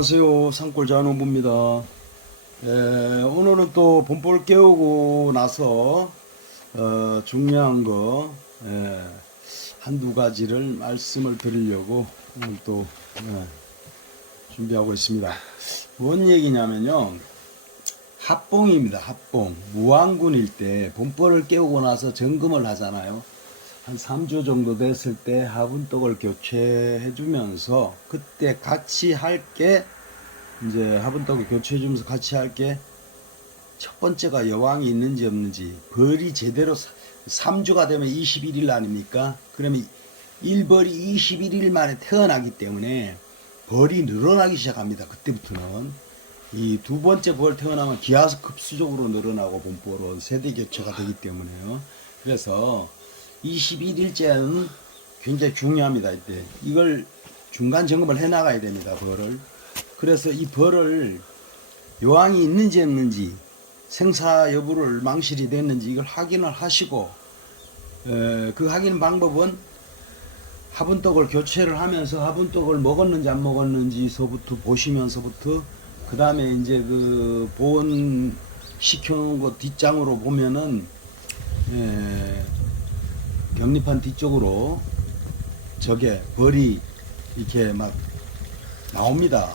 안녕하세요. 산골자농부입니다. 오늘은 또 봄볼 깨우고 나서 중요한 거 한두 가지를 말씀을 드리려고 오늘 또 준비하고 있습니다. 뭔 얘기냐면요. 합봉입니다. 합봉. 무안군일 때 봄볼을 깨우고 나서 점검을 하잖아요. 한 3주 정도 됐을 때 화분떡을 교체해 주면서 그때 같이 할 게 이제 화분떡을 교체해 주면서 같이 할 게 첫 번째가 여왕이 있는지 없는지, 벌이 제대로 3주가 되면 21일 아닙니까? 그러면 1벌이 21일 만에 태어나기 때문에 벌이 늘어나기 시작합니다. 그때부터는 이 두 번째 벌 태어나면 기하급수적으로 늘어나고 봄벌은 세대 교체가 되기 때문에요. 그래서 21일째는 굉장히 중요합니다. 이때 이걸 중간 점검을 해 나가야 됩니다. 벌을. 그래서 이 벌을 요항이 있는지 없는지, 생사 여부를 망실이 됐는지 이걸 확인을 하시고, 그 확인 방법은 화분떡을 교체를 하면서 화분떡을 먹었는지 안 먹었는지서부터 보시면서부터, 그 다음에 이제 그 보온 시켜놓은 거 뒷장으로 보면은 격리판 뒤쪽으로 저게 벌이 이렇게 막 나옵니다.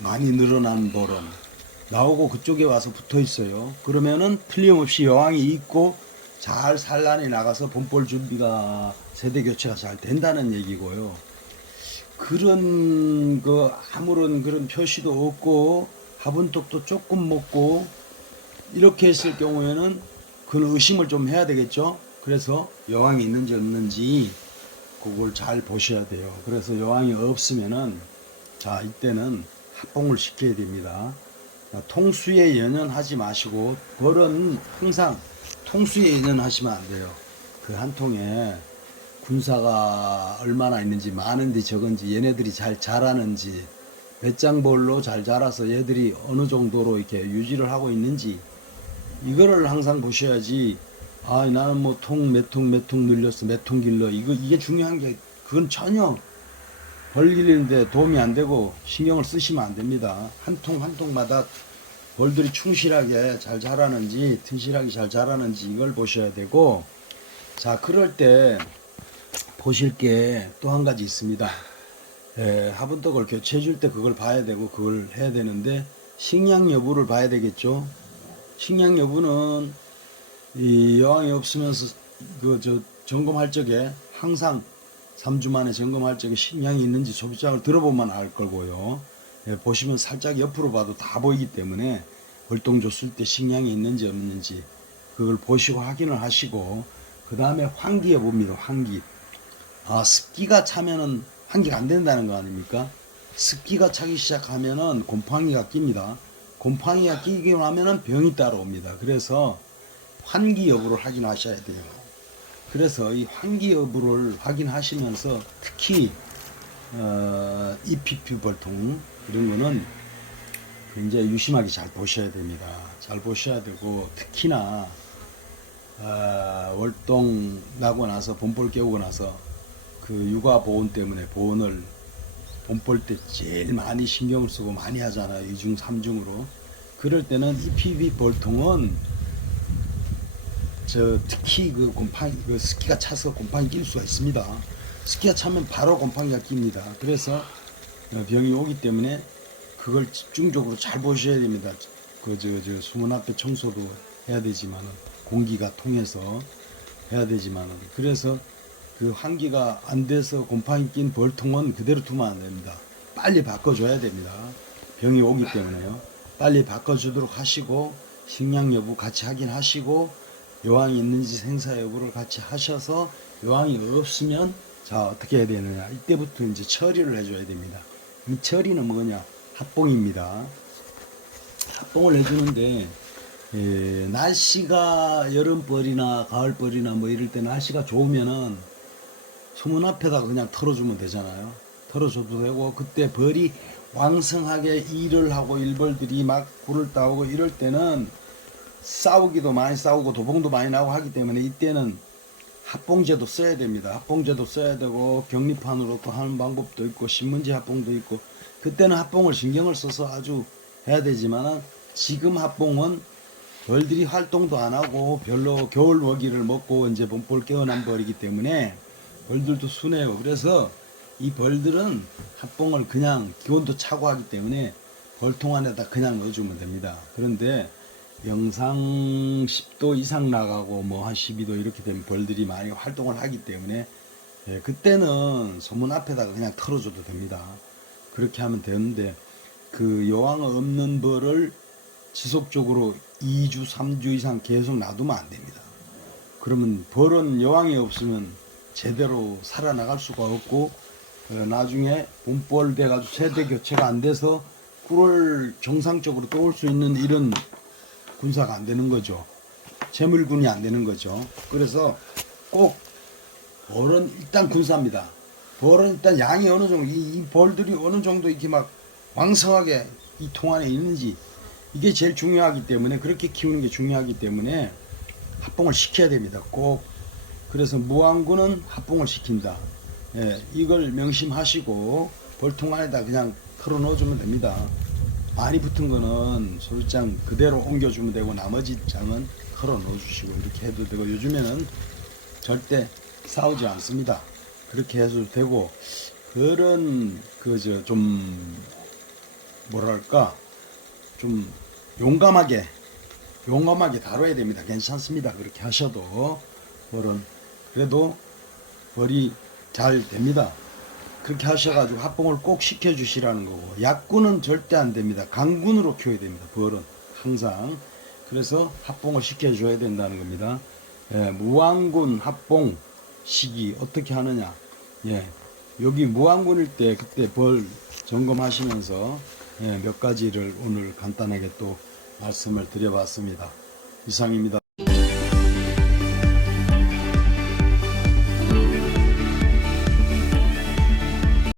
많이 늘어난 벌은 나오고 그쪽에 와서 붙어 있어요. 그러면은 틀림없이 여왕이 있고 잘 산란이 나가서 봄볼 준비가 세대 교체가 잘 된다는 얘기고요. 그런 그 아무런 그런 표시도 없고 화분떡도 조금 먹고 이렇게 했을 경우에는 그 의심을 좀 해야 되겠죠. 그래서 여왕이 있는지 없는지 그걸 잘 보셔야 돼요. 그래서 여왕이 없으면은 자 이때는 합봉을 시켜야 됩니다. 통수에 연연하지 마시고, 벌은 항상 통수에 연연하시면 안 돼요. 그 한 통에 군사가 얼마나 있는지, 많은지 적은지, 얘네들이 잘 자라는지, 몇 장벌로 잘 자라서 얘들이 어느 정도로 이렇게 유지를 하고 있는지, 이거를 항상 보셔야지. 아, 나는 뭐 몇 통 늘렸어, 몇 통 길러. 이게 중요한 게, 그건 전혀 벌 길리는데 도움이 안 되고 신경을 쓰시면 안 됩니다. 한 통 한 통마다 벌들이 충실하게 잘 자라는지, 튼실하게 잘 자라는지 이걸 보셔야 되고, 자, 그럴 때 보실 게 또 한 가지 있습니다. 화분떡을 교체해 줄 때 그걸 봐야 되고, 그걸 해야 되는데, 식량 여부를 봐야 되겠죠. 식량 여부는 이 여왕이 없으면서 점검할 적에 항상 3주 만에 점검할 적에 식량이 있는지 소비장을 들어보면 알 거고요. 보시면 살짝 옆으로 봐도 다 보이기 때문에 벌동 줬을 때 식량이 있는지 없는지 그걸 보시고 확인을 하시고, 그 다음에 환기 여부입니다. 환기. 습기가 차면은 환기가 안 된다는 거 아닙니까? 습기가 차기 시작하면은 곰팡이가 낍니다. 곰팡이가 끼기만 하면은 병이 따라옵니다. 그래서 환기 여부를 확인하셔야 돼요. 그래서 이 환기 여부를 확인하시면서 특히 EPP 벌통 이런 거는 굉장히 유심하게 잘 보셔야 됩니다. 잘 보셔야 되고, 특히나 월동 나고 나서 봄볼 깨우고 나서 그 육아 보온 때문에 보온을 봄볼 때 제일 많이 신경을 쓰고 많이 하잖아요. 2중 3중으로. 그럴 때는 EPP 벌통은 특히 그 곰팡이, 그 습기가 차서 곰팡이 낄 수가 있습니다. 습기가 차면 바로 곰팡이가 낍니다. 그래서 병이 오기 때문에 그걸 집중적으로 잘 보셔야 됩니다. 수문 앞에 청소도 해야 되지만은, 공기가 통해서 해야 되지만은, 그래서 그 환기가 안 돼서 곰팡이 낀 벌통은 그대로 두면 안 됩니다. 빨리 바꿔줘야 됩니다. 병이 오기 때문에요. 빨리 바꿔주도록 하시고, 식량 여부 같이 확인하시고, 여왕이 있는지 생사 여부를 같이 하셔서, 여왕이 없으면 자 어떻게 해야 되느냐, 이때부터 이제 처리를 해줘야 됩니다. 이 처리는 뭐냐, 합봉입니다. 합봉을 해주는데 날씨가 여름벌이나 가을벌이나 뭐 이럴 때 날씨가 좋으면은 소문 앞에다가 그냥 털어주면 되잖아요. 털어줘도 되고, 그때 벌이 왕성하게 일을 하고 일벌들이 막 굴을 따오고 이럴 때는 싸우기도 많이 싸우고 도봉도 많이 나고 하기 때문에 이때는 합봉제도 써야 됩니다. 합봉제도 써야 되고, 격리판으로 또 하는 방법도 있고, 신문지 합봉도 있고, 그때는 합봉을 신경을 써서 아주 해야 되지만은 지금 합봉은 벌들이 활동도 안 하고 별로 겨울 먹이를 먹고 이제 봄볼 깨어난 벌이기 때문에 벌들도 순해요. 그래서 이 벌들은 합봉을 그냥 기온도 차고 하기 때문에 벌통 안에다 그냥 넣어주면 됩니다. 그런데 영상 10도 이상 나가고 뭐 한 12도 이렇게 되면 벌들이 많이 활동을 하기 때문에 그때는 소문 앞에다가 그냥 털어줘도 됩니다. 그렇게 하면 되는데 그 여왕 없는 벌을 지속적으로 2주, 3주 이상 계속 놔두면 안 됩니다. 그러면 벌은 여왕이 없으면 제대로 살아나갈 수가 없고 나중에 봄벌 돼가지고 세대 교체가 안 돼서 꿀을 정상적으로 떠올 수 있는 이런 군사가 안 되는 거죠. 재물군이 안 되는 거죠. 그래서 꼭 벌은 일단 군사입니다. 벌은 일단 양이 어느 정도, 이 벌들이 어느 정도 이렇게 막 왕성하게 이 통 안에 있는지 이게 제일 중요하기 때문에 그렇게 키우는 게 중요하기 때문에 합봉을 시켜야 됩니다. 꼭. 그래서 무왕군은 합봉을 시킨다. 이걸 명심하시고 벌통 안에다 그냥 털어 넣어주면 됩니다. 많이 붙은 거는 솔장 그대로 옮겨주면 되고 나머지 장은 털어 넣어주시고 이렇게 해도 되고 요즘에는 절대 싸우지 않습니다. 그렇게 해도 되고 그런 좀 뭐랄까 좀 용감하게 다뤄야 됩니다. 괜찮습니다. 그렇게 하셔도 벌은 그래도 벌이 잘 됩니다. 그렇게 하셔가지고 합봉을 꼭 시켜주시라는 거고 약군은 절대 안 됩니다. 강군으로 키워야 됩니다. 벌은 항상 그래서 합봉을 시켜줘야 된다는 겁니다. 무왕군 합봉 시기 어떻게 하느냐 여기 무왕군일 때 그때 벌 점검하시면서 몇 가지를 오늘 간단하게 또 말씀을 드려봤습니다. 이상입니다.